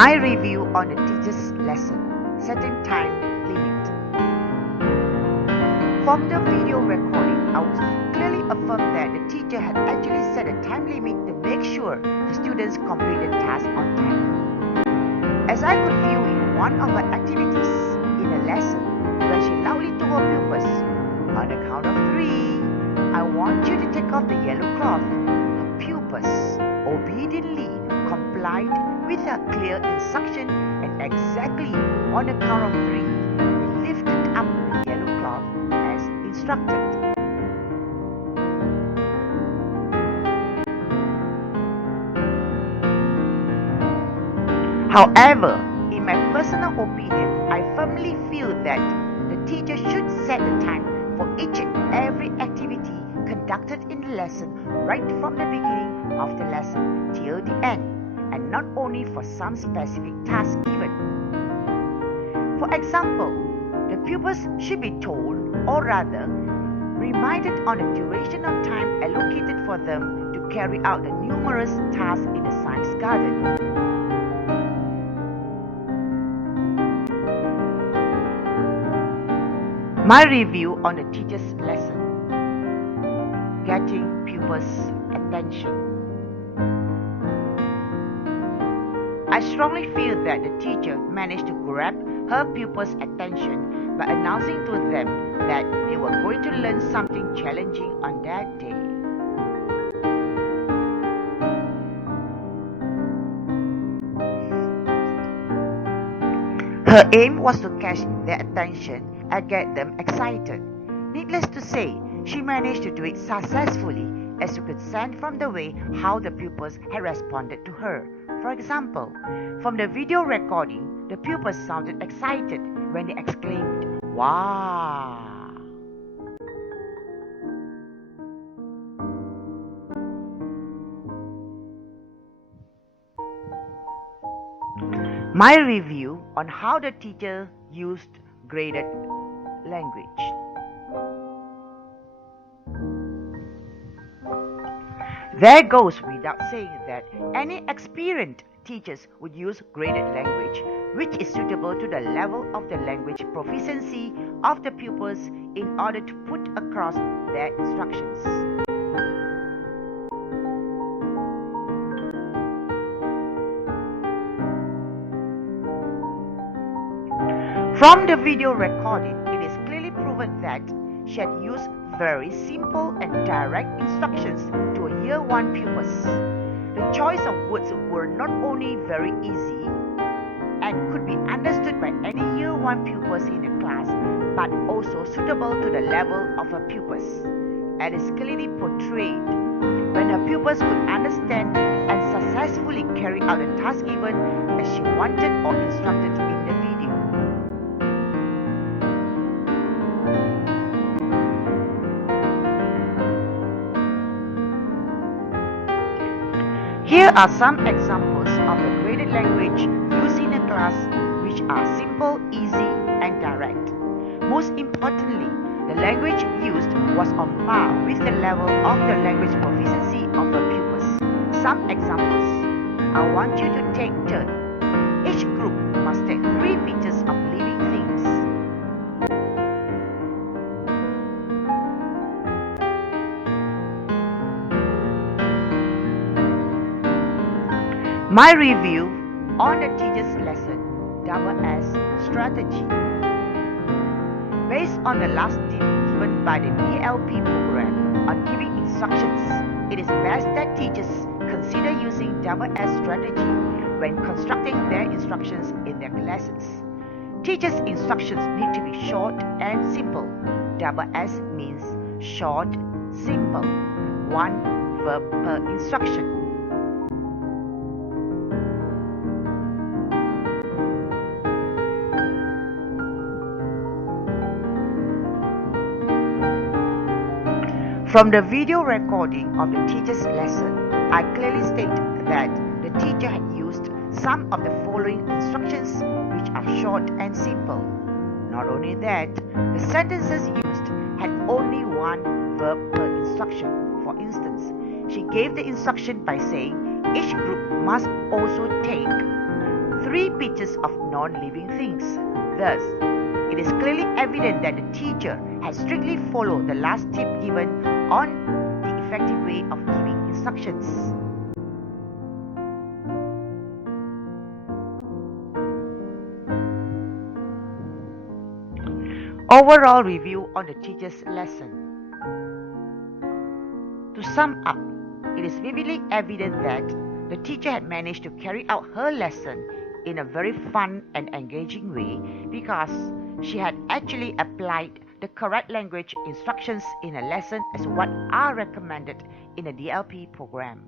My review on the teacher's lesson, setting time limit. From the video recording, I was clearly affirmed that the teacher had actually set a time limit to make sure the students completed tasks on time. As I could view in one of her activities in a lesson, where she loudly told her pupils, "On the count of 3, I want you to take off the yellow cloth." Her pupils obediently complied with her clear instruction, and exactly on the count of 3, they lifted up the yellow cloth as instructed. However, in my personal opinion, I firmly feel that the teacher should set the time for each and every activity conducted in the lesson right from the beginning of the lesson till the end, and not only for some specific task given. For example, the pupils should be told, or rather, reminded on the duration of time allocated for them to carry out the numerous tasks in the science garden. My review on the teacher's lesson, getting pupils' attention. I strongly feel that the teacher managed to grab her pupils' attention by announcing to them that they were going to learn something challenging on that day. Her aim was to catch their attention and get them excited. Needless to say, she managed to do it successfully, as you could sense from the way how the pupils had responded to her. For example, from the video recording, the pupils sounded excited when they exclaimed, "Wow!" My review on how the teacher used graded language. There goes without saying that any experienced teachers would use graded language, which is suitable to the level of the language proficiency of the pupils in order to put across their instructions. From the video recording, it is clearly proven that she had used very simple and direct instructions to a Year 1 pupils. The choice of words were not only very easy and could be understood by any Year 1 pupils in the class, but also suitable to the level of her pupils. It is clearly portrayed when her pupils could understand and successfully carry out the task given as she wanted or instructed in the video. Here are some examples of the graded language used in a class, which are simple, easy, and direct. Most importantly, the language used was on par with the level of the language proficiency of the pupils. Some examples. I want you to take turn. Each group must take 3 pictures of living things. My review on the teacher's lesson, S strategy. Based on the last tip given by the DLP program on giving instructions, it is best that teachers consider using S strategy when constructing their instructions in their lessons. Teachers' instructions need to be short and simple. S means short, simple, 1 verb per instruction. From the video recording of the teacher's lesson, I clearly state that the teacher had used some of the following instructions, which are short and simple. Not only that, the sentences used had only 1 verb per instruction. For instance, she gave the instruction by saying each group must also take 3 pieces of non-living things. Thus, it is clearly evident that the teacher has strictly followed the last tip given on the effective way of giving instructions. Overall review on the teacher's lesson. To sum up, it is vividly evident that the teacher had managed to carry out her lesson in a very fun and engaging way because she had actually applied the correct language instructions in a lesson as what are recommended in a DLP program.